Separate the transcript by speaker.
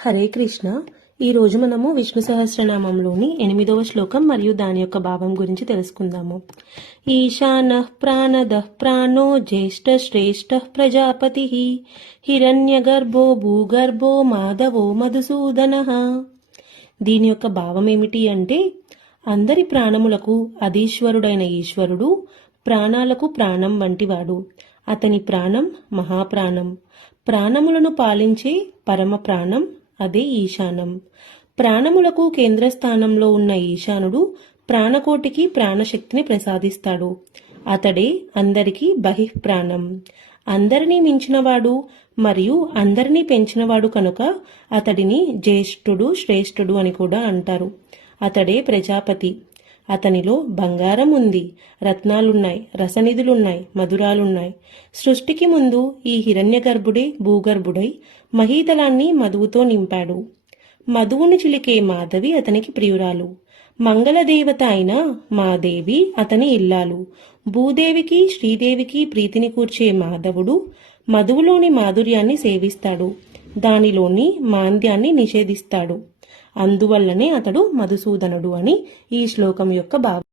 Speaker 1: హరే కృష్ణ. ఈ రోజు మనము విష్ణు సహస్రనామంలోని ఎనిమిదవ శ్లోకం మరియు దాని యొక్క భావం గురించి తెలుసుకుందాము. ఈశాన ప్రాణద ప్రాణో జ్యేష్ఠ శ్రేష్ఠ ప్రజాపతి హిరణ్య గర్భో భూగర్భో మాధవో మధుసూదన. దీని యొక్క భావం ఏమిటి అంటే అందరి ప్రాణములకు అధీశ్వరుడైన ఈశ్వరుడు ప్రాణాలకు ప్రాణం వంటివాడు. అతని ప్రాణం మహాప్రాణం. ప్రాణములను పాలించే పరమ ప్రాణం అదే ఈశానం. ప్రాణములకు కేంద్రస్థానంలో ఉన్న ఈశానుడు ప్రాణకోటికి ప్రాణశక్తిని ప్రసాదిస్తాడు. అతడే అందరికీ బహిఃప్రాణం. అందరినీ మించినవాడు మరియు అందరినీ పెంచినవాడు కనుక అతడిని జ్యేష్ఠుడు శ్రేష్ఠుడు అని కూడా అంటారు. అతడే ప్రజాపతి. అతనిలో బంగారం ఉంది రత్నాలున్నాయి రసనిధులున్నాయి మధురాలున్నాయి. సృష్టికి ముందు ఈ హిరణ్యగర్భుడే భూగర్భుడై మహీతలాన్ని మధువుతో నింపాడు. మధువుని చిలికే మాధవి అతనికి ప్రియురాలు. మంగళదేవత అయిన మాదేవి అతని ఇల్లాలు. భూదేవికి శ్రీదేవికి ప్రీతిని కూర్చే మాధవుడు మధువులోని మాధుర్యాన్ని సేవిస్తాడు. దానిలోని మాంద్యాన్ని నిషేధిస్తాడు. అందువల్లనే అతడు మధుసూదనుడు అని ఈ శ్లోకం యొక్క భావం.